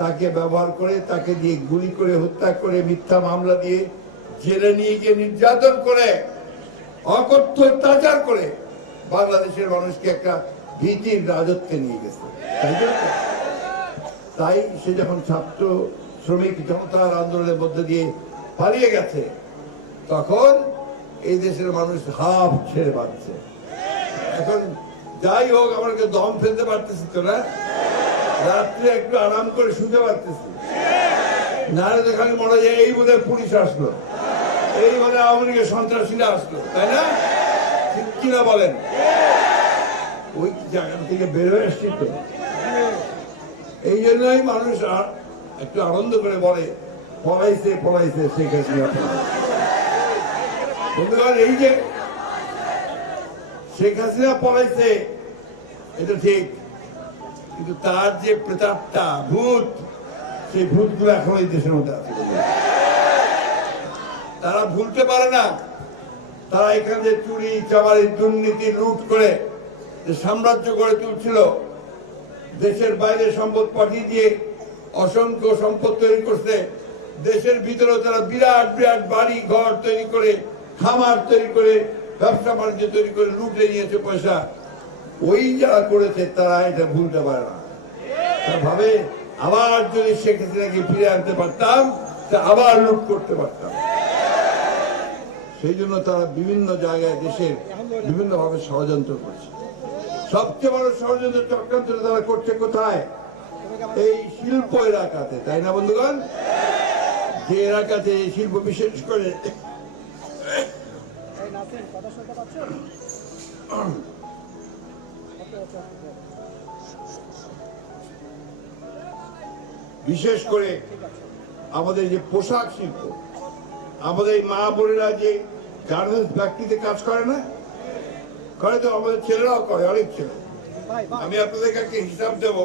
তাকে ব্যবহার করে, তাকে দিয়ে গুলি করে, হত্যা করে, মিথ্যা মামলা দিয়ে জেলে নিয়ে গিয়ে নির্যাতন করে, অকথ্য অত্যাচার করে বাংলাদেশের মানুষকে একটা ভীতির রাজত্বে নিয়ে গেছে। তাই সে যখন ছাত্র, শ্রমিক, জনতার আন্দোলনের মধ্যে দিয়ে পালিয়ে গেছে, তখন এই দেশের মানুষ হাফ ছেড়ে পাচ্ছে এখন যাই হোক আমাকে দম ফেলতে পারতেছি তো না? রাত্রে একটু আরাম করে শুতে পারতেছি। নাহলে তো খালি মনে হয় যে এই বোধহয় পুলিশ আসলো। এই মানে আওয়ামী লীগের সন্ত্রাসীরা আসলো, তাই না? ঠিক কিনা বলেন? ওই জায়গা থেকে বের হয়ে আসছি তো। এই জন্যই মানুষ একটু আনন্দ করে বলে, পলাইছে পলাইছে শেখ হাসিনা। এই যে শেখ হাসিনা পলাইছে, এটা ঠিক। কিন্তু তার যে প্রেতাত্মা, ভূত, সেই ভূতগুলো এখন এই দেশের মধ্যে আছে। তারা ভুলতে পারে না। তারা এখানে যে চুরি, চামারি, দুর্নীতি, লুট করে সাম্রাজ্য গড়ে তুলছিল, দেশের বাইরে সম্পদ পাঠিয়ে দিয়ে অসংখ্য সম্পদ তৈরি করছে, দেশের ভিতরে তারা বিরাট বিরাট বাড়ি, ঘর তৈরি করে, খামার তৈরি করে, ব্যবসা বাণিজ্য তৈরি করে লুটে নিয়েছে পয়সা। ওই যারা করেছে তারা এটা ভুলতে পারে না। ভাবে, আবার যদি শেখ হাসিনাকে ফিরে আনতে পারতাম, তা আবার লুট করতে পারতাম। সেই জন্য তারা বিভিন্ন জায়গায় দেশের বিভিন্ন ভাবে ষড়যন্ত্র করছে। সবচেয়ে বড় ষড়যন্ত্র চক্রান্ত তারা করছে কোথায়? এই শিল্প এলাকাতে, তাই না বন্ধুগণ? যে এলাকাতে এই শিল্প, বিশেষ করে বিশেষ করে আমাদের যে পোশাক শিল্প, আমাদের মা বোনেরা যে গার্মেন্টস ফ্যাক্টরিতে কাজ করে না, করে তো আমাদের ছেলেরাও করে, অনেক ছেলে। আমি আপনাদের কাছে হিসাব দেব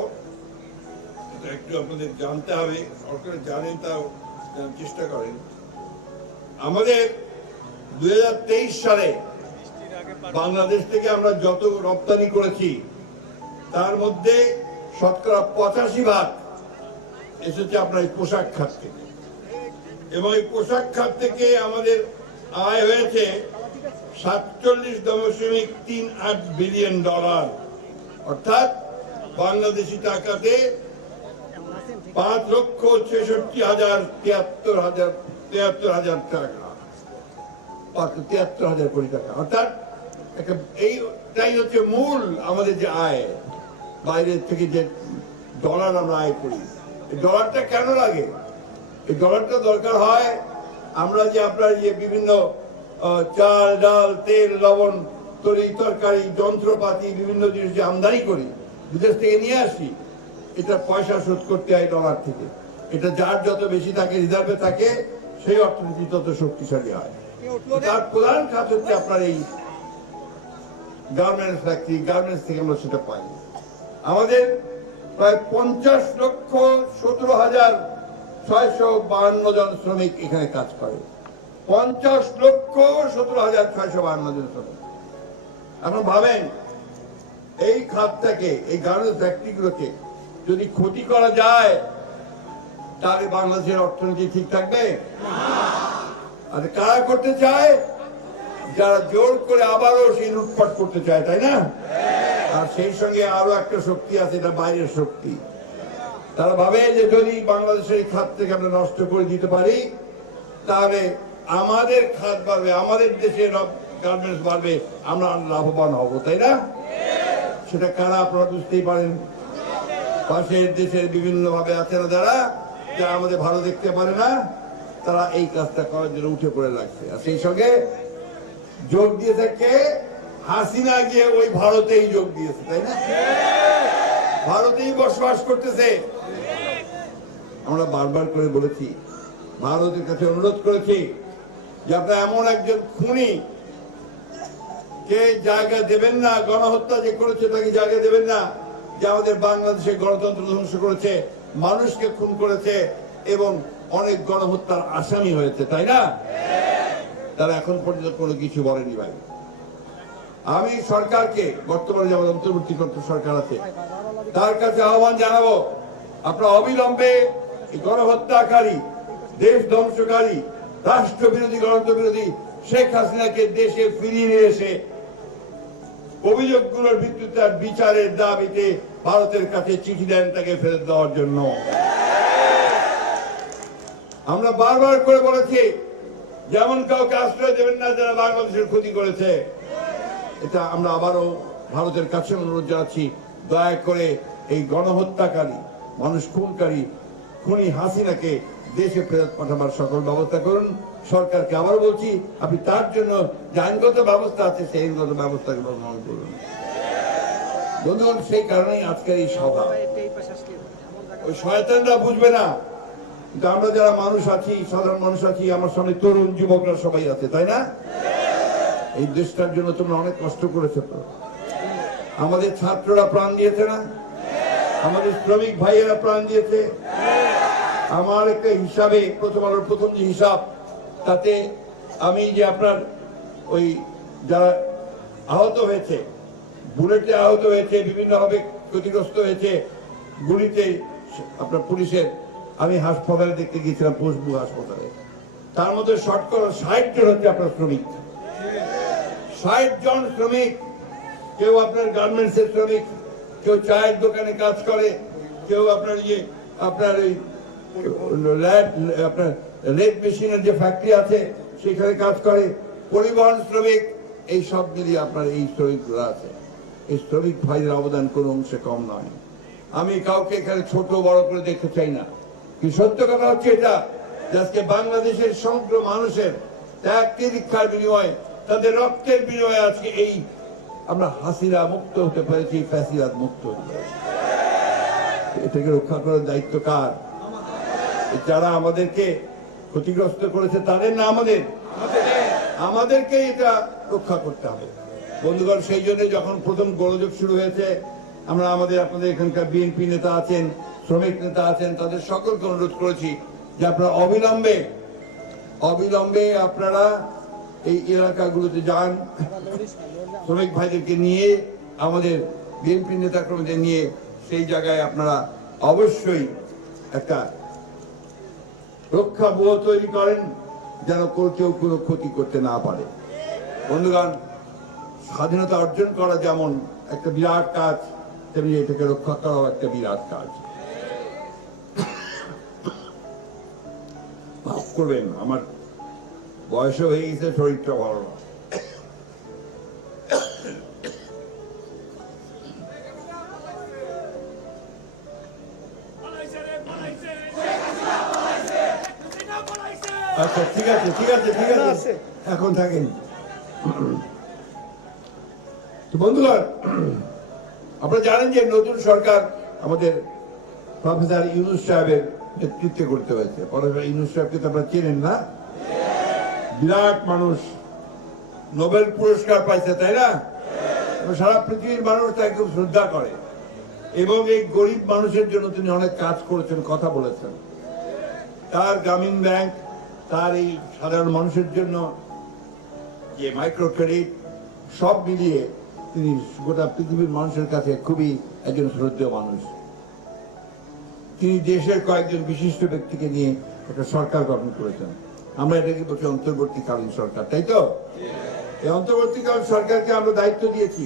একটু আপনাদের জানতে হবে, সরকার জানেন তাও চেষ্টা করেন। আমাদের দুই হাজার তেইশ সালে বাংলাদেশ থেকে আমরা যত রপ্তানি করেছি, তার মধ্যে শতকরা পঁচাশি ভাগ এসেছে আপনার এই পোশাক খাত থেকে। এবং এই পোশাক খাত থেকে আমাদের আয় হয়েছে সাতচল্লিশ দশমিক তিন আট বিলিয়ন ডলার। অর্থাৎ বাংলাদেশি টাকাতে পাঁচ লক্ষ ছেষট্টি হাজার তিয়াত্তর হাজার তিয়াত্তর হাজার টাকা। তিয়াত্তর হাজার কোটি টাকা। অর্থাৎ একটা এইটাই হচ্ছে মূল আমাদের যে আয় বাইরের থেকে যে ডলার আমরা আয় করি। এই ডলারটা কেন লাগে? এই ডলারটা দরকার হয় আমরা যে আপনার যে বিভিন্ন চাল ডাল তেল লবণ তরি তরকারি যন্ত্রপাতি বিভিন্ন জিনিস যে আমদানি করি বিদেশ থেকে নিয়ে আসি এটা পয়সা শোধ করতে হয় ডলার থেকে। এটা যার যত বেশি থাকে রিজার্ভে থাকে সেই অর্থনীতি তত শক্তিশালী হয়। তার প্রধান খাত হচ্ছে আপনার এই গার্মেন্টস ফ্যাক্টরি গার্মেন্টস থেকে আমরা সেটা পাই আমাদের প্রায় পঞ্চাশ লক্ষ সতেরো হাজার ছয়শো বাহান্ন জন শ্রমিক এখানে কাজ করে। পঞ্চাশ লক্ষ সতেরো হাজার ছয়শো বাহান্ন জন শ্রমিক। এখন ভাবেন, এই খাতটাকে, এই গার্মেন্টস ফ্যাক্টরিগুলোকে যদি ক্ষতি করা যায়, তাহলে বাংলাদেশের অর্থনীতি ঠিক থাকবে? আর কারা করতে চায়? যারা জোর করে আবারও সেই লুটপাট করতে চায় তাই না? আর সেই সঙ্গে আরও একটা শক্তি আছে এটা বাইরের শক্তি। তারা ভাবে যে যদি বাংলাদেশের এই খাত থেকে আমরা নষ্ট করে দিতে পারি তাহলে আমাদের খাত বাড়বে আমাদের দেশের গার্মেন্টস বাড়বে আমরা লাভবান হব তাই না? সেটা কারা আপনারা বুঝতেই পারেন। পাশের দেশের বিভিন্ন ভাবে আছে না যারা যারা আমাদের ভালো দেখতে পারে না তারা এই কাজটা করার জন্য উঠে পড়ে লাগছে। আর সেই সঙ্গে যোগ দিয়েছে কে? হাসিনা গিয়ে ওই ভারতেই যোগ দিয়েছে, তাই না? ভারতেই বসবাস করতেছে। আমরা বারবার করে বলেছি, ভারতের কাছে অনুরোধ করেছি যে আপনারা এমন একজন খুনি, কে জায়গা দেবেন না, গণহত্যা যে করেছে তাকে জায়গা দেবেন না, যে আমাদের বাংলাদেশে গণতন্ত্র ধ্বংস করেছে, মানুষকে খুন করেছে এবং অনেক গণহত্যার আসামি হয়েছে, তাই না? তারা এখন পর্যন্ত কোনো কিছু বলেনি ভাই। আমি সরকারকে, বর্তমানে যেমন অন্তর্বর্তীকর্ত সরকার আছে, তার কাছে আহ্বান জানাব, আপনারা অবিলম্বে গণহত্যাকারী, দেশ ধ্বংসকারী রাষ্ট্র বিরোধী গণতন্ত্র বিরোধী শেখ হাসিনাকে দেশে ফিরিয়ে নিয়ে এসে অভিযোগগুলোর ভিত্তিতে তার বিচারের দাবিতে ভারতের কাছে চিঠি দেন তাকে ফেরত দেওয়ার জন্য। আমরা বারবার করে বলেছি যেমন কাউকে আশ্রয় দেবেন না যারা বাংলাদেশের ক্ষতি করেছে। এটা আমরা আবারও ভারতের কাছে অনুরোধ জানাচ্ছি, দয়া করে এই গণহত্যাকারী, মানুষ খুনকারী, খুনি হাসিনাকে দেশে ফেরত পাঠাবার সকল ব্যবস্থা করুন। সরকারকে আবার বলছি, আপনি তার জন্য যে আইনগত ব্যবস্থা আছে, সেই আইনগত ব্যবস্থাকে গ্রহণ করুন। বন্ধুগণ, সেই কারণেই আজকের এই সভা। ওই শয়তানরা বুঝবে না কিন্তু আমরা যারা মানুষ আছি, সাধারণ মানুষ আছি, আমার সামনে তরুণ যুবকরা সবাই আছে, তাই না? এই দেশটার জন্য তোমরা অনেক কষ্ট করেছ। তো আমাদের ছাত্ররা প্রাণ দিয়েছে না? আমাদের শ্রমিক ভাইয়েরা প্রাণ দিয়েছে? আমার একটা হিসাবে, প্রথম আলোর প্রথম যে হিসাব, তাতে আমি যে আপনার ওই যারা আহত হয়েছে, বুলেটে আহত হয়েছে, বিভিন্নভাবে ক্ষতিগ্রস্ত হয়েছে, গুলিতে আপনার পুলিশের আমি হাসপাতালে দেখতে গিয়েছিলাম পুষবু হাসপাতালে। তার মধ্যে শতকরা ষাট জন হচ্ছে আপনার শ্রমিক। ষাট জন শ্রমিক, কেউ আপনার গার্মেন্টস এর শ্রমিক, কেউ চায়ের দোকানে কাজ করে, কেউ আপনার ইয়ে আপনার এই আপনার লেদ মেশিনের যে ফ্যাক্টরি আছে, সেখানে কাজ করে। পরিবহন শ্রমিক, এই সব মিলিয়ে আপনার এই শ্রমিকগুলো আছে। এই শ্রমিক ভাইদের অবদান কোনো অংশে কম নয়। আমি কাউকে এখানে ছোট বড় করে দেখতে চাই না। কি সত্য কথা হচ্ছে এটা? আজকে বাংলাদেশের সমগ্র মানুষের ত্যাগ তিরিক্ষার বিনিময়ে, তাদের রক্তের বিনিময়ে আজকে এই আমরা হাসিরা মুক্ত হতে পেরেছি ফ্যাসিরাত মুক্ত হতে পেরেছি। এটাকে রক্ষা করার দায়িত্ব কার? যারা আমাদেরকে ক্ষতিগ্রস্ত করেছে, তাদের না আমাদের? আমাদেরকে এটা রক্ষা করতে হবে। বন্ধুগণ, সেই জন্য যখন প্রথম গোলযোগ শুরু হয়েছে, আমরা আমাদের, আপনাদের এখানকার বিএনপি নেতা আছেন শ্রমিক নেতা আছেন, তাদের সকলকে অনুরোধ করেছি যে আপনারা অবিলম্বে অবিলম্বে আপনারা এই এলাকাগুলোতে যান। শ্রমিক ভাইদেরকে নিয়ে, আমাদের বিএনপি নেতা কর্মীদের নিয়ে সেই জায়গায় আপনারা অবশ্যই একটা রক্ষা ব্যুহ তৈরি করেন, যেন কেউ- কোনো ক্ষতি করতে না পারে। বন্ধুগণ, স্বাধীনতা অর্জন করা যেমন একটা বিরাট কাজ, তেমনি এটাকে রক্ষা করাও একটা বিরাট কাজ। করবেন আমার বয়সও হয়ে গেছে শরীরটা ভালো না। আচ্ছা ঠিক আছে ঠিক আছে ঠিক আছে। এখন থাকেন। তো বন্ধুগণ আপনারা জানেন যে নতুন সরকার আমাদের প্রফেসর ইউনুস সাহেবের নেতৃত্বে করতে হয়েছে। প্রফেসর ইউনুস সাহেবকে তো আপনারা চেনেন না? বিরাট মানুষ। নোবেল পুরস্কার পাইছে, তাই না? সারা পৃথিবীর মানুষ তাকে খুব শ্রদ্ধা করে। এবং এই গরিব মানুষের জন্য তিনি অনেক কাজ করেছেন, কথা বলেছেন। তার গ্রামীণ ব্যাংক, তার এই সাধারণ মানুষের জন্য যে মাইক্রো ক্রেডিট সব মিলিয়ে তিনি গোটা পৃথিবীর মানুষের কাছে খুবই একজন শ্রদ্ধেয় মানুষ। তিনি দেশের কয়েকজন বিশিষ্ট ব্যক্তিকে নিয়ে একটা সরকার গঠন করেছেন? আমরা এটাকে বলছি অন্তর্বর্তীকালীন সরকার, তাই তো? এই অন্তর্বর্তীকালীন সরকারকে আমরা দায়িত্ব দিয়েছি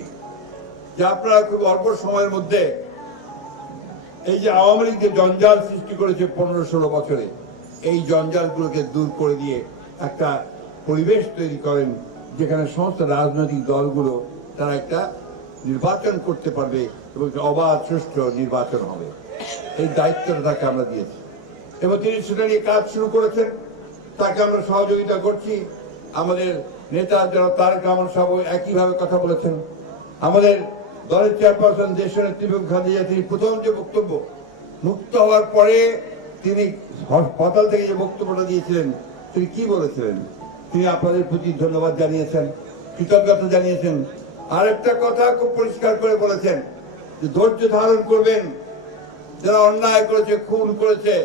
যে আপনারা খুব অল্প সময়ের মধ্যে এই যে আওয়ামী লীগ যে জঞ্জাল সৃষ্টি করেছে পনেরো ষোলো বছরে, এই জঞ্জালগুলোকে দূর করে দিয়ে একটা পরিবেশ তৈরি করেন যেখানে সমস্ত রাজনৈতিক দলগুলো তারা একটা নির্বাচন করতে পারবে এবং অবাধ, সুষ্ঠু নির্বাচন হবে। এই দায়িত্বটা তাকে আমরা দিয়েছি। এবং তিনি সেটা নিয়ে কাজ শুরু করেছেন, তাকে আমরা সহযোগিতা করছি। আমাদের নেতা যারা তারেক রহমান সাহেব একইভাবে কথা বলেছেন। আমাদের দলের চেয়ারপারসন দেশের নেত্রী খাদিজা তিনি প্রথম যে বক্তব্য, মুক্ত হওয়ার পরে তিনি হাসপাতাল থেকে যে বক্তব্যটা দিয়েছিলেন, তিনি কি বলেছিলেন? তিনি আপনাদের প্রতি ধন্যবাদ জানিয়েছেন, কৃতজ্ঞতা জানিয়েছেন। আরেকটা কথা খুব পরিষ্কার করে বলেছেন, যে ধৈর্য ধারণ করবেন যারা অন্যায় করেছে খুন করেছে